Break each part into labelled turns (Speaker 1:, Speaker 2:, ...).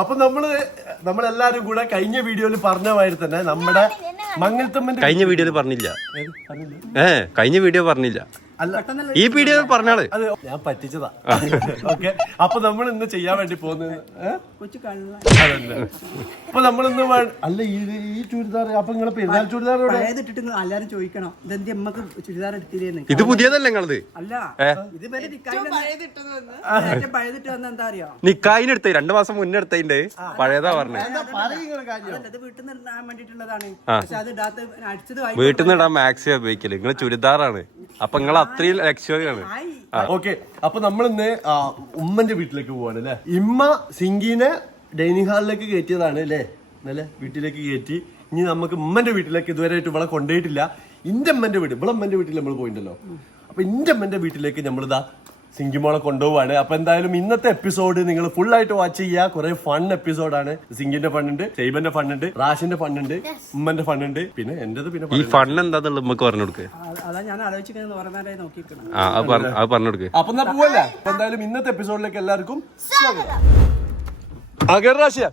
Speaker 1: അപ്പൊ നമ്മൾ നമ്മളെല്ലാരും കൂടെ കഴിഞ്ഞ വീഡിയോയിൽ പറഞ്ഞ മാതിരി തന്നെ നമ്മുടെ മങ്ങൽത്തമ്മന്റെ
Speaker 2: കഴിഞ്ഞ വീഡിയോയിൽ പറഞ്ഞില്ല. ഏ കഴിഞ്ഞ വീഡിയോ പറഞ്ഞില്ല.
Speaker 1: അല്ല
Speaker 2: ഈ വീഡിയോ പറഞ്ഞാൾ.
Speaker 1: അത് ഞാൻ പറ്റിച്ചതാ. ഓക്കെ. അപ്പൊ നമ്മൾ ഇന്ന് ചെയ്യാൻ വേണ്ടി പോകുന്നത് അതന്നെ. അപ്പൊ നമ്മൾ ഇന്ന് അല്ല ഈ ഈ ചുരിദാർ അപ്പൊ നിങ്ങളെ പെരുന്നാൾ ചുരിദാർ
Speaker 3: പഴയത് ഇട്ടിട്ട് എല്ലാരും ചോദിക്കണം. ഇതെന്തി അമ്മയ്ക്ക് ചുരിദാർ എടുത്തില്ലേന്ന്
Speaker 2: ഇത് പുതിയതല്ലേ നിങ്ങളത്?
Speaker 3: അല്ല. ഇത് പഴയതിട്ട് വന്ന എന്താ അറിയോ?
Speaker 2: നിക്കായിന് എടുത്തേ രണ്ടു മാസം മുന്നേ എടുത്തതിന്റെ. പഴയതാ പറഞ്ഞത്
Speaker 1: നിങ്ങളെ
Speaker 3: അതല്ല വീട്ടിൽ നിന്ന് ഇടാൻ വേണ്ടിട്ടുള്ളതാണ് പക്ഷെ അത് ഇടാത്ത അടിച്ചത് ആയി
Speaker 2: വീട്ടിൽ നിന്ന് ഇടാൻ മാക്സി ഉപയോഗിക്കൽ. നിങ്ങൾ ചുരിദാറാണ്. അപ്പൊ നിങ്ങൾ അത്രയും ലക്ഷറി ആണ്
Speaker 3: ആയി
Speaker 1: ഓക്കെ അപ്പൊ നമ്മൾ ഇന്ന് ഉമ്മന്റെ വീട്ടിലേക്ക് പോവാണ് അല്ലെ? ഇമ്മ സിംഗിനെ ഡൈനിങ് ഹാളിലേക്ക് കയറ്റിയതാണ് അല്ലേ? അല്ലെ? വീട്ടിലേക്ക് കയറ്റി. ഇനി നമുക്ക് ഉമ്മന്റെ വീട്ടിലേക്ക് ഇതുവരെയായിട്ട് ഇവിടെ കൊണ്ടുപോയിട്ടില്ല. ഇന്റെ അമ്മന്റെ വീട് ഇവിടെ അമ്മന്റെ വീട്ടിൽ നമ്മൾ പോയിട്ടല്ലോ അപ്പൊ ഇന്റെ അമ്മന്റെ വീട്ടിലേക്ക് നമ്മളിതാ സിംഗിമോളെ കൊണ്ടുപോവാണ്. അപ്പൊ എന്തായാലും ഇന്നത്തെ എപ്പിസോഡ് നിങ്ങൾ ഫുൾ ആയിട്ട് വാച്ച് ചെയ്യുക. കുറെ ഫൺ എപ്പിസോഡാണ് സിംഗിന്റെ ഫണ്ണുണ്ട് സൈബന്റെ ഫണ്ണുണ്ട് റാഷിന്റെ ഫണ്ണുണ്ട് ഉമ്മന്റെ ഫണ്ണുണ്ട് പിന്നെ എന്റേത് പിന്നെ
Speaker 2: ഈ ഫണ്ട് എന്താന്നുള്ളത് നമുക്ക് പറഞ്ഞു കൊടുക്ക് പറഞ്ഞു കൊടുക്ക്
Speaker 1: അപ്പൊ എന്നാ പോവല്ലേ? എന്തായാലും ഇന്നത്തെ എപ്പിസോഡിലേക്ക് എല്ലാവർക്കും സ്വാഗതം. അഗർ റാഷിയ.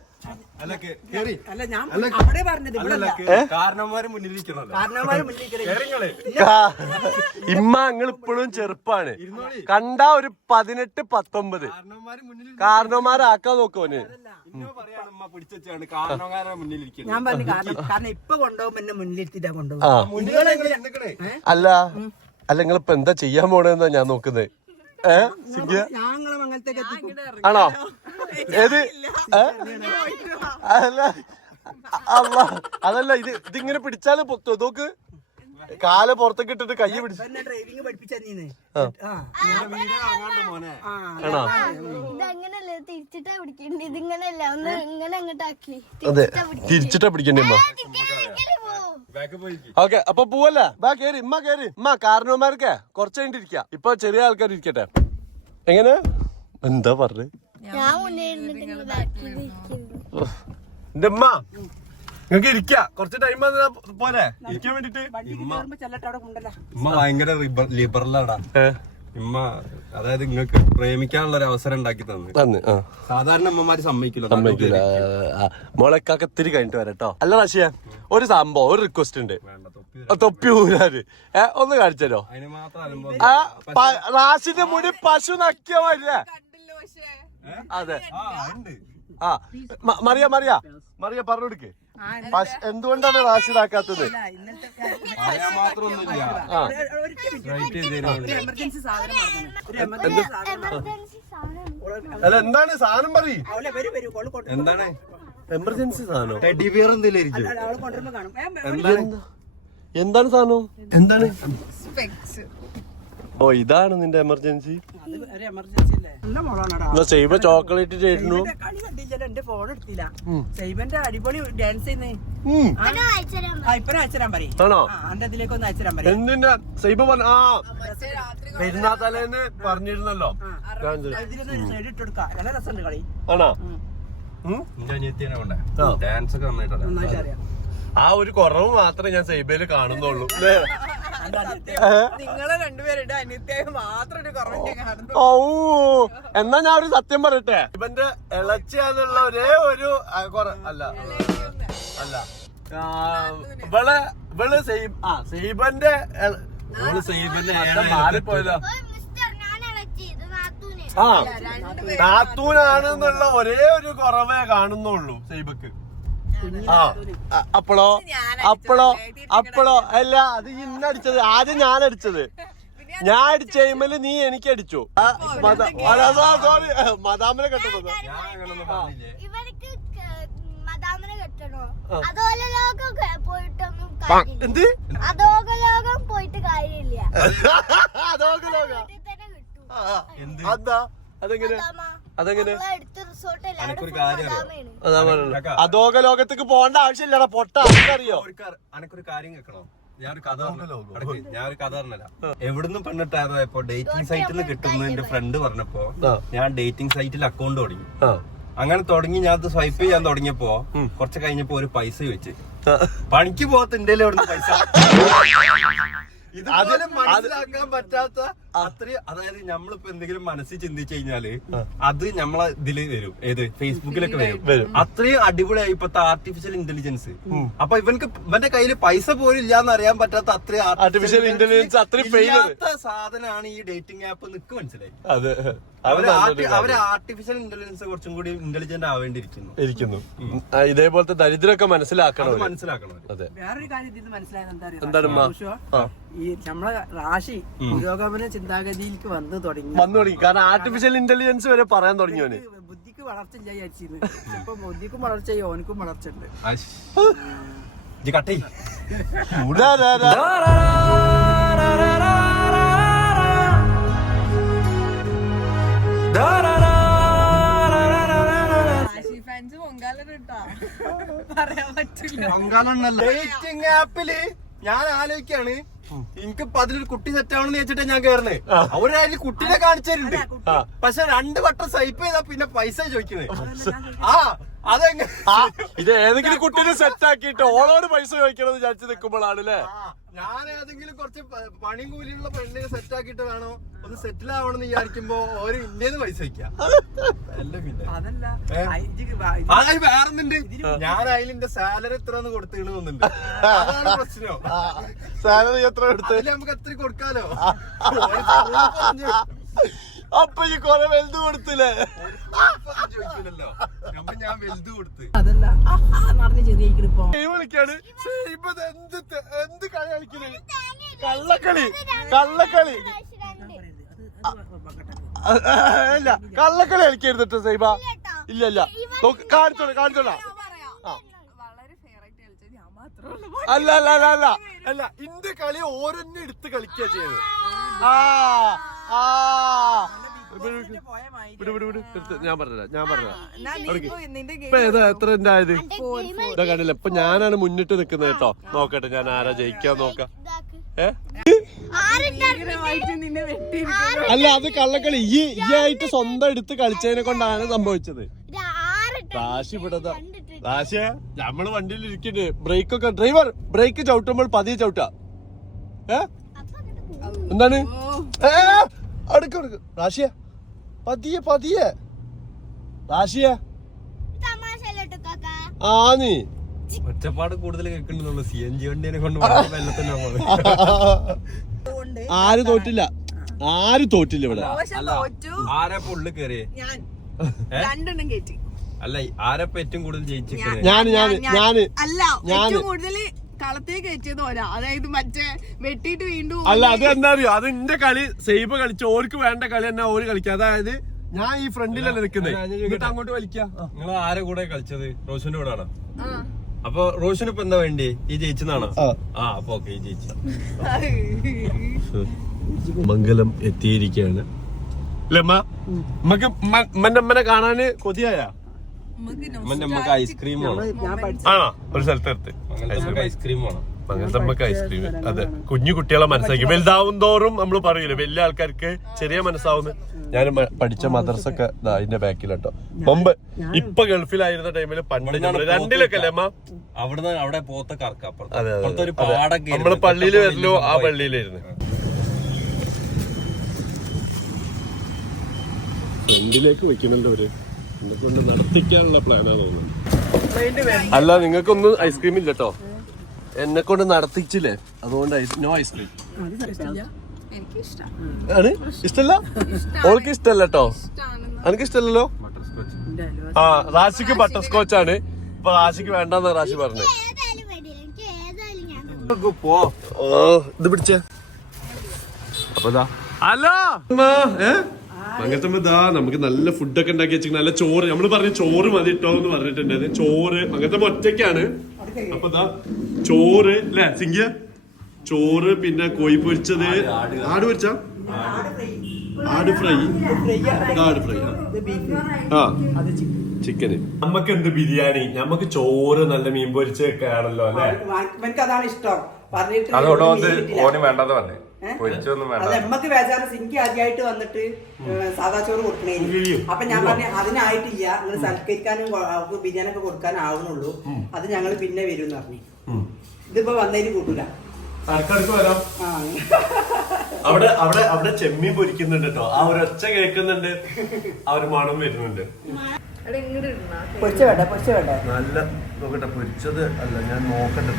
Speaker 1: ഇമ്മ നിങ്ങൾ ഇപ്പോഴും ചെറുപ്പാണ് കണ്ട ഒരു പതിനെട്ട് പത്തൊമ്പത്. കാരണവന്മാരാക്കാൻ നോക്കോന്
Speaker 3: ഞാൻ പറഞ്ഞു കാരണം കാരണം ഇപ്പൊ കൊണ്ടുപോകുമ്പോ എന്നെ മുന്നിലിരുത്തിട്ടാ കൊണ്ടുപോകും
Speaker 1: ആ. അല്ല അല്ല നിങ്ങൾ ഇപ്പൊ എന്താ ചെയ്യാൻ പോണെന്നാ ഞാൻ നോക്കുന്നത്
Speaker 3: ഏഹ്
Speaker 1: ആണോ? ഏത്? ഏ? അല്ല അല്ല അതല്ല ഇത് ഇതിങ്ങനെ പിടിച്ചാൽ പൊത്തോ നോക്ക് കാല പുറത്തേക്ക് ഇട്ടിട്ട് കൈ പിടിച്ച്.
Speaker 3: ഡ്രൈവിംഗ്
Speaker 4: ഇതങ്ങനല്ലേ തിരിച്ചിട്ടാ പിടിക്കണ്ടേ? ഇതിങ്ങനല്ല ഒന്ന് ഇങ്ങനെ അങ്ങോട്ടാക്കി
Speaker 1: അതെ. തിരിച്ചിട്ടാ പിടിക്കണ്ടേ? ഓക്കെ അപ്പൊ പോവല്ല. ബാ കേറി ഇമ്മ കേറി. ഇമ്മ കാരണവന്മാർക്ക് കുറച്ച് കഴിഞ്ഞിട്ട് ഇരിക്ക ഇപ്പൊ ചെറിയ ആൾക്കാർ ഇരിക്കട്ടെ എങ്ങനെ? എന്താ പറഞ്ഞേ?
Speaker 4: ഞാൻ മുന്നേ ഇരുന്നിട്ട് ബാക്കിൽ ഇരിക്കുന്നു
Speaker 1: എന്റെ ഉമ്മ നിങ്ങക്ക് ഇരിക്ക. കുറച്ച് ടൈം പോലെ ഇരിക്കാൻ വേണ്ടിട്ട്?
Speaker 3: വണ്ടി കയറുമ്പോ ചെല്ലട്ടെ അവിടെ കൊണ്ടല്ല
Speaker 5: ഉമ്മ ഭയങ്കര ലിബറലാടാ ഉമ്മ അതായത് നിങ്ങൾക്ക് പ്രേമിക്കാനുള്ള ഒരു അവസരം ഉണ്ടാക്കി തന്നു.
Speaker 1: തന്നു
Speaker 5: സാധാരണ അമ്മമാര് സമ്മതിക്കില്ല.
Speaker 1: സമ്മതിക്കില്ല. മോളെക്കാക്ക് ഇത്തിരി കഴിഞ്ഞിട്ട് വരട്ടോ അല്ല റഷ്യ ഒരു സംഭവം ഒരു റിക്വസ്റ്റ് ഉണ്ട്.
Speaker 5: തൊപ്പി
Speaker 1: ഊരാര് ഏ ഒന്ന് കാണിച്ചല്ലോ
Speaker 5: മാത്രം
Speaker 1: റാഷിന്റെ മുടി പശു നക്കിയ മാതിരില്ലേ അതെ.
Speaker 5: ആ,
Speaker 1: മറിയ മറിയ. മറിയ പറഞ്ഞു കൊടുക്ക് എന്തുകൊണ്ടാണ് റാഷിദാക്കാത്തത് അല്ല എന്താണ് സാധനം പറ
Speaker 5: എന്താണ്?
Speaker 1: എമർജൻസി സാധനം?
Speaker 5: ടെഡി ബിയർ എന്തെങ്കിലും എന്താണ്?
Speaker 1: സാധനം? എന്താണ്? ഓ ഇതാണ് നിന്റെ എമർജൻസി സൈബ ചോക്ലേറ്റ് ചേരുന്നു
Speaker 3: സൈബന്റെ കളി കണ്ടില്ല എന്റെ ഫോൺ എടുത്തില്ല. സൈബന്റെ അടിപൊളി ഡാൻസ് ചെയ്യുന്നേ.
Speaker 1: ആണോ? എന്തിന്റെ സൈബ പറഞ്ഞ ആ. പെരുന്നാ തലേന്ന് പറഞ്ഞിരുന്നല്ലോ. ആണോ?
Speaker 5: ഡാൻസ് ഒക്കെ
Speaker 1: ആ ഒരു കുറവ് മാത്രമേ ഞാൻ സൈബയിൽ കാണുന്നുള്ളൂ.
Speaker 6: നിങ്ങളെ രണ്ടുപേരുടെ അനിത്യായി മാത്രം ഒരു കുറവിന്റെ കാണുന്നു.
Speaker 1: ഓ എന്നാ ഞാൻ ഒരു സത്യം പറയട്ടെ? ഇവന്റെ ഇളച്ചിയാന്നുള്ള ഒരേ ഒരു കുറ- അല്ല. അല്ല. ഇവൾ ഇവളെ ഇവൾ സെയിം ആ
Speaker 5: സെയിബന്റെ ഇവൾ
Speaker 1: അല്ല, മാറിപ്പോയല്ലോ. ആ. നാത്തൂനാണെന്നുള്ള ഒരേ ഒരു കുറവേ കാണുന്നുള്ളൂ സൈബക്ക് ആ. അപ്പളോ? അപ്പളോ? അപ്പളോ? അല്ല അത് ഇന്നടിച്ചത്. ആദ്യം ഞാൻ അടിച്ചത് ഞാൻ അടിച്ച ഇമ്മൽ നീ എനിക്ക് അടിച്ചു സോറി മദാമിനെ കെട്ടുന്നത്
Speaker 5: ഞാൻ
Speaker 4: ഇവർക്ക് ക- കെട്ടണോ? അധോലോകം ക- പോയിട്ടൊന്നും കാര്യമില്ല.
Speaker 1: എന്ത്?
Speaker 4: അധോലോകം പോയിട്ട് കാര്യമില്ല.
Speaker 1: ആ, അതാ. അതെങ്ങനെ? അതെങ്ങനെ. അധോക ലോകത്തേക്ക് പോകേണ്ട ആവശ്യമില്ലടാ പൊട്ട അറിയോ
Speaker 5: അനക്കൊരു കാര്യം കേൾക്കണോ? ഞാനൊരു കഥ പറഞ്ഞു. ഞാൻ ഒരു കഥ പറഞ്ഞല്ല എവിടുന്ന് പെണ്ണിട്ടായപ്പോ ഡേറ്റിംഗ് സൈറ്റിൽ നിന്ന് കിട്ടുന്ന എന്റെ ഫ്രണ്ട് പറഞ്ഞപ്പോ ഞാൻ ഡേറ്റിംഗ് സൈറ്റിൽ അക്കൗണ്ട് തുടങ്ങി. അങ്ങനെ തുടങ്ങി ഞാൻ അത് സ്വൈപ്പ് ചെയ്യാൻ തുടങ്ങിയപ്പോ കുറച്ച് കഴിഞ്ഞപ്പോ ഒരു പൈസ
Speaker 1: വെച്ച്.
Speaker 5: പണിക്ക് പോകത്ത് അവിടുന്ന് പൈസ? ഇതുപോലെ മനസ്സിലാക്കാൻ പറ്റാത്ത അത്രയും അതായത് നമ്മളിപ്പോ എന്തെങ്കിലും മനസ്സിൽ ചിന്തിച്ചു കഴിഞ്ഞാൽ അത് നമ്മളെ ഇതിൽ വരും. ഏത്? ഫേസ്ബുക്കിലൊക്കെ വരും. അത്രയും അടിപൊളിയായി ഇപ്പത്തെ ആർട്ടിഫിഷ്യൽ ഇന്റലിജൻസ് അപ്പൊ ഇവനക്ക് ഇവന്റെ കയ്യിൽ പൈസ പോലും ഇല്ലാന്ന് അറിയാൻ പറ്റാത്ത അത്രയും
Speaker 1: ആർട്ടിഫിഷ്യൽ ഇന്റലിജൻസ് അത്രയും
Speaker 5: സാധനമാണ് ഈ ഡേറ്റിംഗ് ആപ്പ് നിക്ക് മനസ്സിലായി.
Speaker 1: അതെ.
Speaker 5: അവർ ആർട്ടി- ആർട്ടിഫിഷ്യൽ ഇന്റലിജൻസ് കുറച്ചും കൂടി ഇന്റലിജന്റ് ആവേണ്ടിയിരിക്കുന്നു.
Speaker 1: ഇരിക്കുന്നു. ഇതേപോലത്തെ ദരിദ്രമൊക്കെ മനസ്സിലാക്കണം
Speaker 5: അത്
Speaker 1: അവർ.
Speaker 5: മനസ്സിലാക്കണം
Speaker 1: അതെ.
Speaker 3: വേറൊരു കാര്യം ഇതിൽ മനസ്സിലായത് എന്താ അറിയോ?
Speaker 1: എന്താണ്?
Speaker 3: ഈ നമ്മളെ റാശി പുരോഗമന ചിന്താഗതിയിലേക്ക് വന്നു തുടങ്ങി
Speaker 1: വന്നു തുടങ്ങി കാരണം ആർട്ടിഫിഷ്യൽ ഇന്റലിജൻസ് വരെ പറയാൻ തുടങ്ങിയോന്
Speaker 3: ബുദ്ധിക്ക് വളർച്ച ഇല്ല വിചാരിച്ചിരുന്നു ഇപ്പൊ ബുദ്ധിക്കും വളർച്ച ഓനക്കും വളർച്ച ഉണ്ട്
Speaker 5: കട്ട് ഡേറ്റിംഗ് ആപ്പിൽ ഞാൻ ആലോചിക്കാണ് എനിക്ക് അതിലൊരു കുട്ടി സെറ്റ് ആവണമെന്ന് വെച്ചിട്ട് ഞാൻ കേറണേ അവരായാലും കുട്ടിനെ കുട്ടീനെ കാണിച്ചിട്ടുണ്ട് പക്ഷെ രണ്ട് വട്ടം സൈപ്പ് ചെയ്താ പിന്നെ പൈസ ചോദിക്കുന്നത്. ആ അതെങ്ങനെ?
Speaker 1: ഇത് ഏതെങ്കിലും കുട്ടീനെ സെറ്റ് ആക്കിയിട്ട് ഓളോട് പൈസ ചോദിക്കണമെന്ന് വിചാരിച്ചു നിൽക്കുമ്പോഴാണ് അല്ലേ
Speaker 5: ഞാൻ ഏതെങ്കിലും കുറച്ച് പണിയും കൂലിയുള്ള പെണ്ണിനെ സെറ്റ് ആക്കിയിട്ട് വേണോ? ഒന്ന് സെറ്റിൽ ആവണമെന്ന് വിചാരിക്കുമ്പോ ഒരു ഇന്ത്യന്ന് പൈസ വയ്ക്കാം. അല്ല പിന്നെ. അതായത് വേറൊന്നുണ്ട്. ഞാൻ അതിലിന്റെ സാലറി എത്ര കൊടുത്തു തോന്നുന്നുണ്ട്. അതാണ് പ്രശ്നം.
Speaker 1: സാലറി എത്ര എടുത്ത്
Speaker 5: അതിൽ നമുക്ക് എത്ര കൊടുക്കാലോ?
Speaker 1: അപ്പൊ ഈ കൊറേ വലുത് കൊടുത്തില്ലേ?
Speaker 5: ചോദിക്കില്ലല്ലോ അപ്പൊ ഞാൻ വലുത് കൊടുത്ത്.
Speaker 3: അതല്ല. ആ, ആ, നടന്ന് ചെറിയ ഇപ്പൊ.
Speaker 1: ഈ വിളിക്കാണ് ഇപ്പൊ ഇത് എന്ത് എന്ത് കളി കള്ളക്കളി. കള്ളക്കളി. അല്ല കള്ളക്കളി കളിക്കരുത് കേട്ടോ സൈബ. ഇല്ല ഇല്ല. കാണിച്ചോളാം കാണിച്ചോളൂ. അല്ല അല്ല അല്ല അല്ല. അല്ല ഇന്റെ കളി ഓരോന്നെ എടുത്ത് കളിക്കുക ചെയ്ത് ആ. ആ. വിട് വിട് വിട്. എടുത്ത് ഞാൻ പറഞ്ഞുതരാം ഞാൻ പറഞ്ഞുതരാം.
Speaker 6: ഇപ്പൊ
Speaker 1: ഏതാ എത്ര ഉണ്ടായത് ഇതാ കണ്ടില്ല ഇപ്പൊ ഞാനാണ് മുന്നിട്ട് നിക്കുന്നത് കേട്ടോ. നോക്കട്ടെ ഞാൻ ആരാ ജയിക്കാൻ നോക്കാം. ഏ? അല്ല അത് കള്ളക്കളി. ഈ ഈ ആയിട്ട് സ്വന്തം എടുത്ത് കളിച്ചതിനെ കൊണ്ടാണ് സംഭവിച്ചത്. റാശി ഇവിടതാ റാശിയ നമ്മൾ വണ്ടിയിൽ ഇരിക്കണ്ട് ബ്രേക്ക് ഒക്കെ ഡ്രൈവർ ബ്രേക്ക് ചവിട്ടുമ്പോൾ പതിയെ ചവിട്ടാ. ഏ? എന്താണ്? അടുക്ക അടുക്ക. റാഷിയ പതിയെ പതിയെ. റാഷിയ ആ നീ.
Speaker 5: ഒറ്റപ്പാട് കൂടുതൽ കേൾക്കണ്ടെന്നുള്ളു സി എൻ ജി വണ്ടിനെ കൊണ്ട് വെള്ളത്തിന്റെ
Speaker 1: ആര് തോറ്റില്ല? ആര് തോറ്റില്ല ഇവിടെ?
Speaker 5: ആരാ പുള്ളി കയറിയേ
Speaker 6: ഞാൻ. രണ്ടെണ്ണം കേറ്റി.
Speaker 5: അല്ല ആരപ്പ ഏറ്റവും കൂടുതൽ ജയിച്ചു
Speaker 1: ഞാൻ ഞാൻ ഞാൻ
Speaker 6: അല്ല
Speaker 1: ഞാൻ.
Speaker 6: ഏറ്റവും കൂടുതൽ കളത്തേ കയറ്റിയത് ഓരാ അതായത് മറ്റേ വെട്ടിയിട്ട് വീണ്ടും
Speaker 1: അല്ല അത് എന്താ അറിയോ അത് എന്റെ കളി സേബ് കളിച്ചു ഓർക്ക് വേണ്ട കളി തന്നെ ഓര് കളിക്കുക അതായത് ഞാൻ ഈ ഫ്രണ്ടിലല്ലേ നിൽക്കുന്നത് എന്നിട്ട് അങ്ങോട്ട് വലിക്ക.
Speaker 5: നിങ്ങൾ ആരെ കൂടെ കളിച്ചത്? റോഷന്റെ കൂടെ ആണോ അപ്പൊ റോഷന് ഇപ്പൊ എന്താ വേണ്ടി? ഈ ജയിച്ചെന്നാണോ?
Speaker 1: ആ.
Speaker 5: അപ്പൊ ഓക്കെ ഈ ജയിച്ചു.
Speaker 1: മംഗലം എത്തിയിരിക്കുകയാണ് ലമ്മ നമുക്ക് മന്നമ്മനെ കാണാന് കൊതിയായ?
Speaker 5: നമുക്ക് ഐസ്ക്രീം
Speaker 1: ആണോ? ഒരു സ്ഥലത്ത്
Speaker 5: ഐസ്ക്രീം വേണം.
Speaker 1: അതെ. കുഞ്ഞു കുട്ടികളെ മനസ്സിലാക്കി. വലുതാവും തോറും നമ്മൾ പറയൂലേ വലിയ ആൾക്കാർക്ക് ചെറിയ മനസ്സാവുന്ന. ഞാൻ പഠിച്ച മദ്രസ ഒക്കെ അതിന്റെ ബാക്കിലാട്ടോ. മുമ്പ് ഇപ്പൊ ഗൾഫിലായിരുന്ന ടൈമിൽ പണ്ട് രണ്ടിലൊക്കെ അല്ലേ അമ്മ
Speaker 5: അവിടുന്ന് അവിടെ പോത്ത കറക്കാം നമ്മൾ
Speaker 1: പള്ളിയിൽ വരലോ ആ പള്ളിയിലായിരുന്നു. ഫ്രണ്ടിലേക്ക് വെക്കുന്നുണ്ട് ഒരു എന്നെ കൊണ്ട് നടത്തിക്കാനുള്ള പ്ലാനാ തോന്നുന്നത് അല്ല നിങ്ങൾക്കൊന്നും ഐസ്ക്രീം ഇല്ല കേട്ടോ എന്നെ കൊണ്ട് നടത്തിച്ചില്ലേ? അതുകൊണ്ട് നോ ഐസ്ക്രീം ആണ്? ഇഷ്ടല്ല? ഓൾക്ക് ഇഷ്ടല്ല കേട്ടോ എനിക്ക് ഇഷ്ടല്ലല്ലോ? ആ റാശിക്ക് ബട്ടർ സ്കോച്ച് ആണ്. ഇപ്പൊ റാശിക്ക് വേണ്ടെന്ന് റാശി പറഞ്ഞു
Speaker 4: ഏതായാലും വേണ്ടിയില്ല എനിക്ക് ഏതായാലും ഞാൻ
Speaker 1: പോ ഇത്. പിടിച്ച അപ്പൊ ഹലോ മംഗലത്തമ്മ ഇതാ നമുക്ക് നല്ല ഫുഡൊക്കെ ഉണ്ടാക്കി വെച്ചിട്ട് നല്ല ചോറ്. നമ്മൾ പറഞ്ഞു ചോറ് മതി ഇട്ടോ എന്ന് പറഞ്ഞിട്ടുണ്ടായിരുന്നു ചോറ്. മംഗലത്തമ്മ ഒറ്റയ്ക്കാണ്. അപ്പൊ ഇതാ ചോറ്. അല്ലേ സിംഗിയ? ചോറ് പിന്നെ കോഴി പൊരിച്ചത്. ആട് പൊരിച്ച? ആട് ഫ്രൈ. ആട് ഫ്രൈ. ആ. ചിക്കന്. നമുക്ക് എന്ത് ബിരിയാണി? നമുക്ക് ചോറ് നല്ല മീൻ പൊരിച്ചൊക്കെ ആണല്ലോ അല്ലേ?
Speaker 3: അതാണ് ഇഷ്ടം. പറഞ്ഞിട്ട്
Speaker 5: അതോടെ. ഓന് വേണ്ടത് പറഞ്ഞേ.
Speaker 3: അത് എമ്മക്ക് വേചാറ് സിങ്കി ആദ്യമായിട്ട് വന്നിട്ട് സാധാ സാദാ ചോറ് കൊടുക്കണേ അപ്പൊ ഞാൻ പറഞ്ഞു അതിനായിട്ടില്ല. നിങ്ങൾ സൽക്കരിക്കാനും ബിരിയാണിയൊക്കെ അവർക്ക് ബിരിയാണി ഒക്കെ കൊടുക്കാൻ ആവുന്നുള്ളൂ അത് ഞങ്ങൾ പിന്നെ വരും എന്ന് പറഞ്ഞു ഇതിപ്പോ വന്നതിന് കൂട്ടൂല.
Speaker 1: അവിടെ അവിടെ അവിടെ ചെമ്മീൻ പൊരിക്കുന്നുണ്ട് കേട്ടോ ആ ഒരു ഒച്ച കേൾക്കുന്നുണ്ട്. ആ ഒരു മണം വരുന്നുണ്ട്.
Speaker 3: പൊരിച്ച വേണ്ട പൊരിച്ച വേണ്ട?
Speaker 1: നല്ല നോക്കട്ടെ പൊരിച്ചത് അല്ല ഞാൻ നോക്കട്ടെ.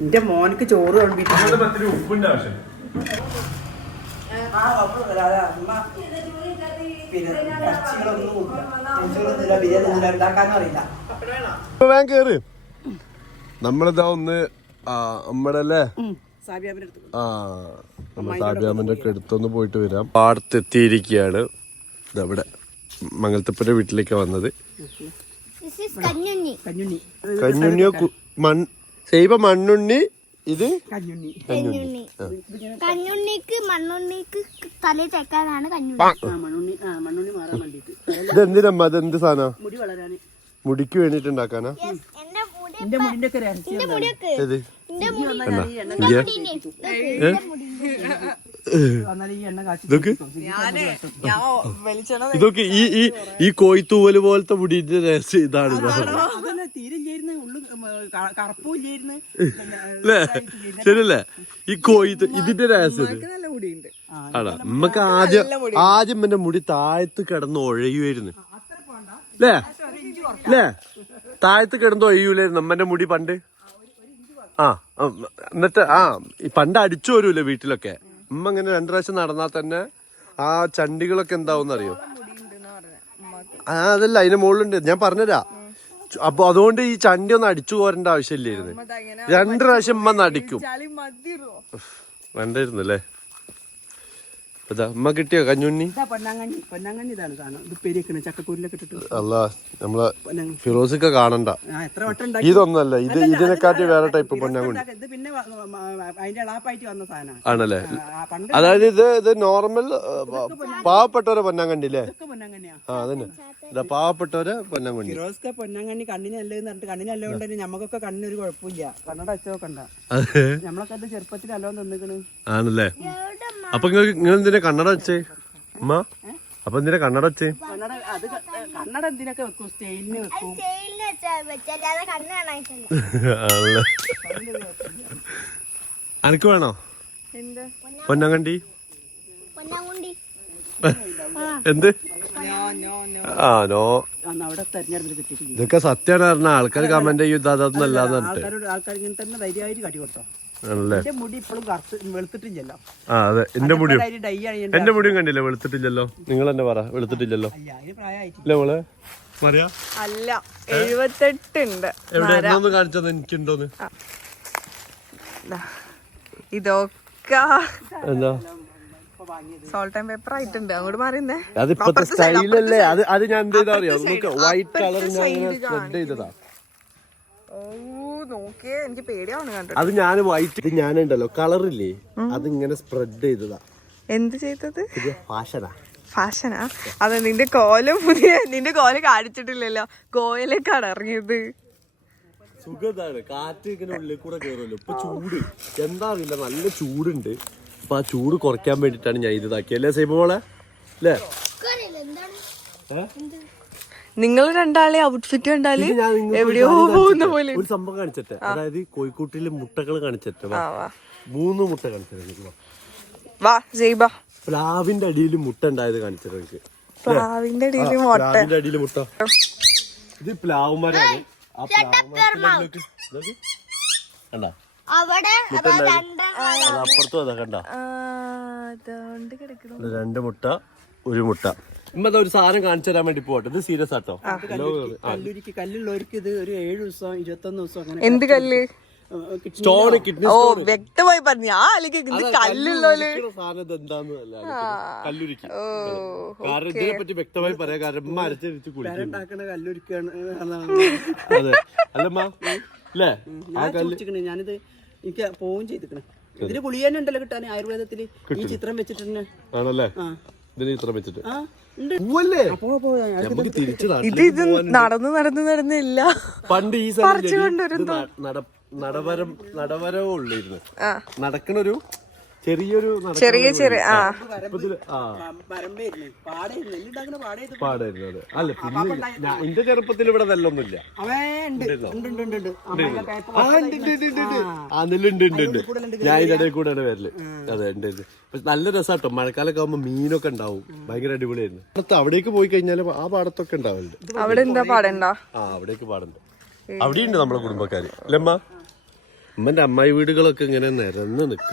Speaker 3: എന്റെ മോനക്ക് ചോറ് കൊണ്ടിട്ട്
Speaker 1: ഉപ്പിന്റെ ആവശ്യം. നമ്മളിതാ ഒന്ന് ആ നമ്മടെ
Speaker 3: അടുത്ത്
Speaker 1: ആ ഒക്കെ അടുത്തൊന്ന് പോയിട്ട് വരാം. പാടത്തെത്തിയിരിക്കുകയാണ്. ഇതവിടെ മംഗലത്തപ്പന്റെ വീട്ടിലേക്ക് വന്നത്. കഞ്ഞുണ്ണിയോ മൺ സൈബ മണ്ണുണ്ണി ഇത്
Speaker 3: കഞ്ഞുണ്ണി.
Speaker 4: കഞ്ഞുണ്ണി. കഞ്ഞുണ്ണിക്ക് മണ്ണുണ്ണിക്ക് തലയിൽ തേക്കാനാണ് കഞ്ഞുണ്ണി.
Speaker 3: ആ മണ്ണുണ്ണി ആ മണ്ണുണ്ണി മാറാൻ വേണ്ടിട്ട്
Speaker 1: ഇതെന്തിനമ്മ ഇതെന്ത് സാധന?
Speaker 3: മുടി വളരാന്.
Speaker 1: മുടിക്ക് വേണ്ടിട്ട് ഉണ്ടാക്കാനാ?
Speaker 4: Yes, എന്റെ മുടി
Speaker 3: എന്റെ മുടിന്റെ ഒക്കെ രഹസ്യം
Speaker 1: ഇതൊക്കെ? ഈ ഈ ഈ കോയിത്തൂവൽ പോലത്തെ മുടിന്റെ രഹസ്യം ഇതാണ് ശരിയല്ലേ? ഈ കോയി ഇതിന്റെ രഹസ്യം ഇത്.
Speaker 6: നല്ല മുടിയുണ്ട്.
Speaker 1: ആടാ നമ്മക്ക് ആദ്യം ആദ്യം എന്റെ മുടി താഴത്ത് കിടന്ന് ഒഴയുമായിരുന്നു അല്ലേ? അല്ലേ? താഴത്ത് കിടന്ന് ഒഴിയൂലായിരുന്നു നമ്മന്റെ മുടി പണ്ട്. ആ എന്നിട്ട് ആ ഈ പണ്ട് അടിച്ചു വരൂല്ലേ വീട്ടിലൊക്കെ? ഉമ്മ ഇങ്ങനെ രണ്ടു പ്രാവശ്യം നടന്നാൽ തന്നെ ആ ചണ്ടികളൊക്കെ എന്താവും അറിയോ ആ അതല്ല അതിന്റെ മുകളിലുണ്ട്. ഞാൻ പറഞ്ഞുതരാ. അപ്പൊ അതുകൊണ്ട് ഈ ചണ്ടി ഒന്ന് അടിച്ചു പോരേണ്ട ആവശ്യമില്ലായിരുന്നു. രണ്ടു പ്രാവശ്യം ഉമ്മ നടിക്കും.
Speaker 6: ചളി
Speaker 1: കിട്ടിയോ കഞ്ഞുണ്ണി?
Speaker 3: പൊന്നാങ്കണ്ണി പൊന്നാങ്കണ്ണി ഇതാണ് സാധനം. ഇത് പെരിക്കണ ചക്കക്കൂരിലൊക്കെ ഇട്ടിട്ട്.
Speaker 1: അല്ല നമ്മളെ ഫിറോസിക്ക കാണണ്ട.
Speaker 3: എത്ര വട്ടം
Speaker 1: ഇതൊന്നല്ല ഇത് ഇതിനെക്കാട്ടി വേറെ ടൈപ്പ് പൊന്നാങ്കണ്ണി
Speaker 3: ഇത് പിന്നെ അതിന്റെ വന്ന സാധനമാണ്.
Speaker 1: ആണല്ലേ? അതായത് ഇത് ഇത് നോർമൽ പാവപ്പെട്ടവരെ
Speaker 3: പൊന്നാങ്കണ്ടില്ലേ പൊന്നാങ്കണ്ണിയാ
Speaker 1: ആ അതന്നെ. പാവപ്പെട്ടവരെ പൊന്നാങ്കണ്ടി
Speaker 3: ഫിറോസ്ക്ക് പൊന്നങ്ങണ്ണി കണ്ണിന് പറഞ്ഞിട്ട് കണ്ണിന് കൊണ്ട് തന്നെ നമുക്കൊക്കെ കണ്ണിനൊരു കുഴപ്പമില്ല. കണ്ണട വെച്ചോ കണ്ട
Speaker 1: അതെ.
Speaker 3: നമ്മളൊക്കെ അത് ചെറുപ്പത്തിൽ അല്ലോ തന്നിക്കണ്
Speaker 1: ആണല്ലേ? അപ്പൊ നിങ്ങൾ നിങ്ങൾ എന്തിനാ കണ്ണട വെച്ചേ അമ്മ അപ്പൊ എന്തിനാ കണ്ണട വെച്ചേ
Speaker 3: കണ്ണട അത് കണ്ണട എന്തിനൊക്കെ വെക്കും? സ്റ്റെയിലിന് വെക്കും.
Speaker 1: ആണല്ലേ? അനക്ക് വേണോ?
Speaker 6: എന്ത്?
Speaker 1: പൊന്നങ്ങണ്ടി
Speaker 4: പൊന്നാങ്കുണ്ടി
Speaker 1: എന്ത്? ആ നോ. ഇതൊക്കെ സത്യമാണ് പറഞ്ഞ ആൾക്കാർ കമന്റ് ചെയ്യും ഇത് അതൊന്നല്ലാന്ന് പറഞ്ഞിട്ട്
Speaker 3: ആൾക്കാരോട് ആൾക്കാർ ഇങ്ങനെ തന്നെ ധൈര്യമായിട്ട് കാട്ടി കൊടുത്തോ?
Speaker 1: ആണല്ലേ?
Speaker 3: എന്റെ മുടി ഇപ്പോഴും കറുത്ത് വെളുത്തിട്ടില്ലല്ലോ.
Speaker 1: ആ അതെ. എന്റെ മുടിയും? എന്റെ മുടിയും കണ്ടില്ല? വെളുത്തിട്ടില്ലല്ലോ. നിങ്ങൾ തന്നെ പറ വെളുത്തിട്ടില്ലല്ലോ. ഇല്ല മോളെ? പറയാ?
Speaker 6: അല്ല
Speaker 1: എവിടെ? കാണിച്ചത് എനിക്കുണ്ടോന്ന്?
Speaker 6: ഇതൊക്കെ.
Speaker 1: എന്താ?
Speaker 6: സോൾട്ട് ആൻഡ് പേപ്പർ ആയിട്ടുണ്ട്. അങ്ങോട്ട് മാറിയുന്നേ.
Speaker 1: അത് ഇപ്പത്തെ സ്റ്റൈലല്ലേ അത് അത് ഞാൻ എന്ത് ചെയ്താ അറിയോ നമുക്ക് വൈറ്റ് കളർ ഞാൻ സ്പ്രെഡ് ചെയ്തതാ.
Speaker 6: ഓ നോക്കിയേ. എനിക്ക് പേടിയാണ് കണ്ടു
Speaker 1: അത് ഞാൻ വൈറ്റ് ഇത് ഞാനുണ്ടല്ലോ. കളറില്ലേ അത് ഇങ്ങനെ സ്പ്രെഡ് ചെയ്തതാ.
Speaker 6: എന്ത് ചെയ്തത്?
Speaker 1: ഫാഷനാ
Speaker 6: ഫാഷനാ അതെ നിന്റെ കോലം പുതിയ നിന്റെ കോലം കാണിച്ചിട്ടില്ലല്ലോ. കോയിലേക്കാണ് ഇറങ്ങിയത്.
Speaker 1: സുഖതാണ് കാറ്റ് ഇങ്ങനെ ഉള്ളിൽ കൂടെ കേറുമല്ലോ. ഇപ്പൊ ചൂട്. എന്താ അറിയില്ല. നല്ല ചൂടുണ്ട്. അപ്പൊ ആ ചൂട് കുറയ്ക്കാൻ വേണ്ടിട്ടാണ് ഞാൻ ഇത് ഇതാക്കിയത് അല്ലേ സൈബ് മോളെ? അല്ലേ?
Speaker 6: നിങ്ങൾ രണ്ടാളെ ഔട്ട്ഫിറ്റ്
Speaker 1: കണ്ടാൽ
Speaker 6: എവിടെയോ പോകുന്ന. പോലെ.
Speaker 1: ഒരു സംഭവം കാണിച്ചിട്ട്. അതായത് കോഴിക്കോട്ടിൽ മുട്ടകൾ കാണിച്ചിട്ട്. മൂന്ന് മുട്ട കാണിച്ചിട്ട്
Speaker 6: വാ.
Speaker 1: പ്ലാവിന്റെ അടിയിൽ മുട്ട ഉണ്ടായത് കാണിച്ചത് എനിക്ക്
Speaker 6: പ്ലാവിന്റെ അടിയിൽ മുട്ട.
Speaker 1: പ്ലാവിന്റെ അടിയിൽ മുട്ട. ഇത് പ്ലാവുമാരാണ്. ആ പ്ലാവുമാരത്തിലേക്ക് കണ്ട?
Speaker 4: അവിടെ രണ്ട്
Speaker 1: അപ്പുറത്തും അതാ കണ്ട. മുട്ട ഒരു മുട്ട. ഇമ്മതൊരു ഒരു സാധനം കാണിച്ചു തരാൻ വേണ്ടി പോട്ടെ ഇത് സീരിയസ് ആട്ടോ.
Speaker 3: കല്ലൂരിക്ക് കല്ലുള്ളവർക്ക് ഇത് ഒരു ഏഴ് ദിവസം ഇരുപത്തൊന്ന് ദിവസം അങ്ങനെ
Speaker 6: എന്ത് കല്ല്?
Speaker 1: സ്റ്റോൺ കിഡ്നി
Speaker 6: ഓ വ്യക്തമായി പറഞ്ഞു. ആ അല്ലെങ്കിൽ ഇത് കല്ലുള്ളോൽ
Speaker 1: സാധനം ഇത് എന്താന്ന് അല്ല കല്ലുരുക്കി. കാരണം ഇതിനെ പറ്റി വ്യക്തമായി പറയാം കാരണം ഉമ്മ അരച്ചരിച്ച് കുളിക്കും
Speaker 3: ഉണ്ടാക്കണ
Speaker 1: അതെ. അല്ലമ്മ അല്ലേ
Speaker 3: ഞാനിത് എനിക്ക് പോവും ചെയ്തിരിക്കണം. ഇതിന് ഗുളിക ഉണ്ടല്ലോ കിട്ടാൻ ആയുർവേദത്തിൽ. ഈ ചിത്രം വെച്ചിട്ട് തന്നെ.
Speaker 1: ആണല്ലേ?
Speaker 3: ആ.
Speaker 1: ഇതിന് ഇത്ര വെച്ചിട്ട്.
Speaker 3: ആ ഉണ്ട്.
Speaker 6: ഇത് ഇത് നടന്ന് നടന്ന് നടന്നില്ല.
Speaker 1: പണ്ട് ഈ സ്ഥലം നടവരം നടവരവേ ഉള്ളിരുന്നു നടക്കണൊരു ചെറിയൊരു
Speaker 6: ചെറിയ ചെറിയ ആ.
Speaker 3: പാടായിരുന്നു
Speaker 1: അല്ല പിന്നെ എന്റെ ചെറുപ്പത്തിൽ ഇവിടെ നെല്ലൊന്നുമില്ല. നെല്ലുണ്ട് ഞാൻ ഇതിന്റെ കൂടെ കൂടെയാണ് വരൽ. അതെ ഉണ്ട് പക്ഷെ നല്ല രസാട്ടോ. മഴക്കാലൊക്കെ ആകുമ്പോ മീനൊക്കെ ഉണ്ടാവും. ഭയങ്കര അടിപൊളിയായിരുന്നു. അടുത്ത് അവിടേക്ക് പോയി കഴിഞ്ഞാൽ ആ പാടത്തൊക്കെ ഉണ്ടാവലുണ്ട്.
Speaker 6: അവിടെ എന്താ പാടണ്ട?
Speaker 1: ആ അവിടേക്ക് പാടുണ്ട്. അവിടെയുണ്ട് നമ്മളെ കുടുംബക്കാര്. അല്ലമ്മ അമ്മന്റെ അമ്മായി വീടുകളൊക്കെ ഇങ്ങനെ നിരന്ന് നിക്ക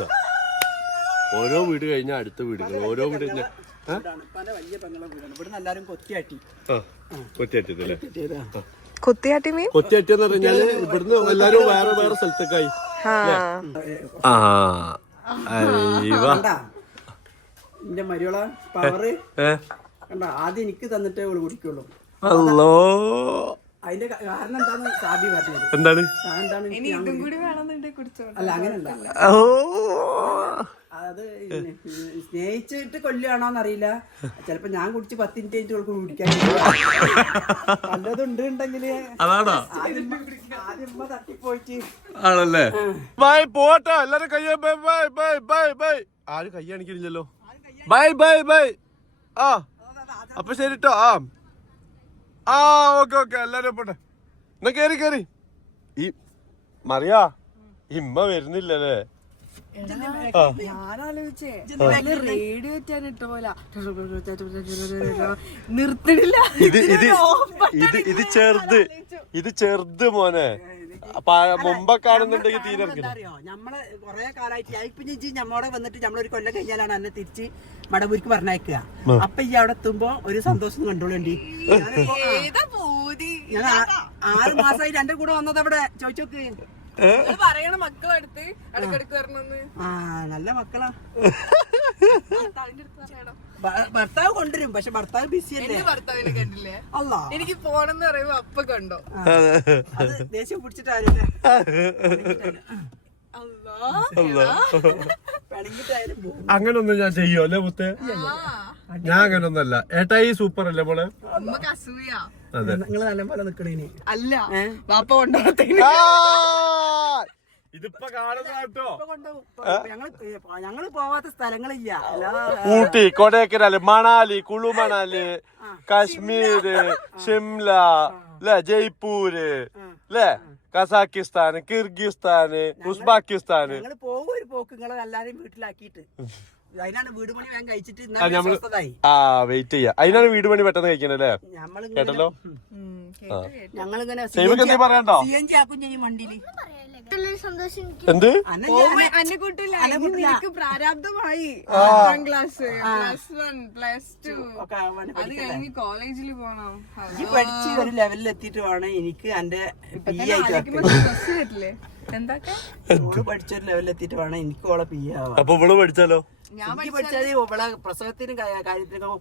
Speaker 1: ഓരോ വീട് കഴിഞ്ഞാൽ അടുത്ത വീടുകൾ ഓരോ വീട് കഴിഞ്ഞാ ആ?
Speaker 3: ഇതാണ്. വലിയ പെങ്ങളെ വീടാണ്. ഇവിടുന്ന് എല്ലാരും കൊത്തിയാട്ടി.
Speaker 1: കൊത്തിയാറ്റത്തില്ലേ
Speaker 6: കുത്തിയാട്ടി മീൻ?
Speaker 1: കൊത്തിയാറ്റെന്ന് പറഞ്ഞാൽ ഇവിടുന്ന് എല്ലാരും വേറെ വേറെ സ്ഥലത്തേക്കായി.
Speaker 6: ആ.
Speaker 1: ആ. അയ്യവാ.
Speaker 3: എന്റെ മരിയോള പവറ്? കണ്ട? ആദ്യം എനിക്ക് തന്നിട്ടേ അവൾ കുടിക്കുള്ളൂ.
Speaker 1: അല്ലോ
Speaker 3: അതിന്റെ കാരണം എന്താന്ന് സാബി പറഞ്ഞത്.
Speaker 1: എന്താണ്?
Speaker 3: എന്താണ്? അല്ല അങ്ങനെയല്ല.
Speaker 1: ഓ.
Speaker 3: അത് സ്നേഹിച്ചിട്ട് കൊല്ലുകയാണോന്ന് അറിയില്ല ചിലപ്പോ ഞാൻ കുടിച്ച് പത്ത് മിനിറ്റ് കഴിഞ്ഞിട്ട് അവൾക്ക് കുടിക്കാൻ നല്ലതുണ്ട് ഉണ്ടെങ്കിൽ
Speaker 1: അതാണോ?
Speaker 3: ആദ്യം തട്ടിപ്പോയിട്ട്.
Speaker 1: ആണല്ലേ? ബൈ പോട്ടെ. എല്ലാരും കയ്യ bye bye bye bye bye. ആരും ബൈ ബൈ ബൈ. ആ. അപ്പൊ ശരി കേട്ടോ ആ. ആ ഓക്കെ ഓക്കെ. എല്ലാരും പോട്ടെ. എന്നാ കേറി കേറി. ഈ മറിയാ ഇമ്മ വരുന്നില്ലല്ലേ?
Speaker 6: ഞാനാലോചിച്ചേ റേഡിയോ ഇട്ട പോലെ നിർത്തണില്ല
Speaker 1: ഇത് ഇത് ഇത് ഇത് ചെറുത്. ഇത് ചെറുത് മോനെ. അപ്പൊ മുമ്പ് കാണുന്നുണ്ടെങ്കിൽ തീരെ
Speaker 3: അറിയോ നമ്മൾ കൊറേ കാലായിട്ട് ഇപ്പൊ ഇജ്ജ് ഞമ്മോടെ വന്നിട്ട് നമ്മളൊരു കൊല്ലം കഴിഞ്ഞാലാണ് എന്നെ തിരിച്ച് മടപൂരിക്ക് പറഞ്ഞയക്കുക. അപ്പൊ ഈ അവിടെ എത്തുമ്പോ ഒരു സന്തോഷം കണ്ടോളണ്ടി. ഞാൻ ആറ് മാസമായി രണ്ടും കൂടെ വന്നത് അവിടെ. ചോദിച്ചോക്ക്.
Speaker 6: പറയണ മക്കളടുത്ത് ഇടക്കിടക്ക് വരണമെന്ന്.
Speaker 3: ആ നല്ല മക്കളാ. ഭർത്താവ് കൊണ്ടുവരും പക്ഷെ ഭർത്താവ് ബിസി അല്ലേ?
Speaker 6: ഭർത്താവിനെ കണ്ടില്ലേ?
Speaker 3: അല്ല
Speaker 6: എനിക്ക് പോണെന്ന് പറയുമ്പോ അപ്പൊ കണ്ടോ?
Speaker 3: അത് ദേഷ്യം പിടിച്ചിട്ടാരും
Speaker 6: അല്ലാ
Speaker 3: പിണങ്ങിട്ടായാലും പോകും.
Speaker 1: അങ്ങനൊന്നും ഞാൻ ചെയ്യോ അല്ലേ മുത്തേ? ഞാൻ അങ്ങനൊന്നല്ല. ഈ സൂപ്പർ അല്ലേ മോളെ
Speaker 3: നിങ്ങൾ നല്ല പോലെ നിക്കണേനി.
Speaker 6: അല്ല. വാപ്പ കൊണ്ടുപോകത്തേന്.
Speaker 1: ഇതിപ്പോ കാണുന്ന
Speaker 3: ഞങ്ങൾ പോവാത്ത സ്ഥലങ്ങളില്ല. അല്ലാ
Speaker 1: ഊട്ടി കൊടൈക്കനാല് മണാലി കുളു മണാലി കാശ്മീര് ഷിംല. ല്ലേ ജയ്പൂര് ല്ലേ കസാക്കിസ്ഥാന് കിർഗിസ്ഥാന് ഉസ്ബാക്കിസ്ഥാന്.
Speaker 3: പോക്ക് നിങ്ങളെ എല്ലാരെയും വീട്ടിലാക്കിയിട്ട്. അതിനാണ് വീട് പണി വേഗം കഴിച്ചിട്ട്
Speaker 1: ആ, വെയിറ്റ് ചെയ്യാ. അതിനാണ് വീട് പണി പെട്ടെന്ന് കഴിക്കണല്ലേ? കേട്ടല്ലോ?
Speaker 3: ഞങ്ങളിങ്ങനെ
Speaker 1: പറയണ്ടോ എന്ത്?
Speaker 6: എനിക്ക് പ്രാരാബ്ദമായി. പത്താം class plus one plus two
Speaker 3: ഒക്കെ ആവാൻ
Speaker 6: അത് കഴിഞ്ഞ് കോളേജിൽ പോണം.
Speaker 3: ഈ പഠിച്ച് ഒരു ലെവലിൽ എത്തിയിട്ട് വേണം എനിക്ക് എന്റെ പഠിച്ചൊരു ലെവലിൽ എത്തിയിട്ട് വേണം എനിക്ക് ഓളെ പി ആവാൻ.
Speaker 1: അപ്പൊ ഇവൾ പഠിച്ചാലോ?
Speaker 3: പഠിച്ചാൽ പ്രസവത്തിനും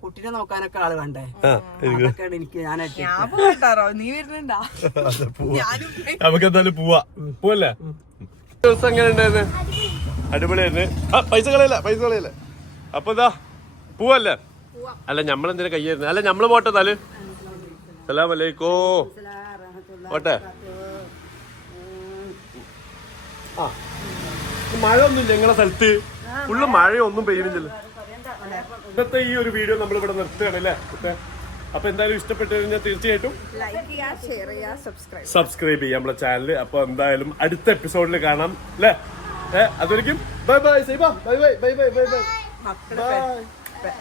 Speaker 3: കുട്ടീനെ നോക്കാനൊക്കെ ആൾ വേണ്ടേ? അതൊക്കെയാണ് എനിക്ക്
Speaker 6: ഞാൻ നീ വരുന്നുണ്ടാ? ഞാനും
Speaker 1: നമുക്ക് എന്തായാലും പോവാ. പോവല്ലേ? ദിവസം എങ്ങനെ ഉണ്ടായിരുന്നു? അടിപൊളിയായിരുന്നു. ആ പൈസ കളയല്ല പൈസ കളയല്ല? അപ്പൊ ഇതാ പോവല്ലേ? അല്ല ഞമ്മളെന്തിനാ കയ്യായിരുന്നു അല്ല ഞമ്മൾ പോട്ടെ താൽ സലാം അലൈക്കോ. പോട്ടെ. ആ മഴ ഒന്നുമില്ല നിങ്ങളെ സ്ഥലത്ത്. ഫുള്ള് മഴയൊന്നും പെയ്യുന്നില്ല ഇന്നത്തെ ഈ ഒരു വീഡിയോ നമ്മൾ ഇവിടെ നിർത്തുകയാണ് അല്ലേ? കുട്ടേ? അപ്പൊ എന്തായാലും ഇഷ്ടപ്പെട്ടു കഴിഞ്ഞാൽ തീർച്ചയായിട്ടും
Speaker 6: സബ്സ്ക്രൈബ്
Speaker 1: ചെയ്യാം നമ്മളെ ചാനൽ അപ്പൊ എന്തായാലും അടുത്ത എപ്പിസോഡിൽ കാണാം അല്ലേ? ഏഹ് അതൊരിക്കും. Bye bye സൈബ bye bye bye bye bye bye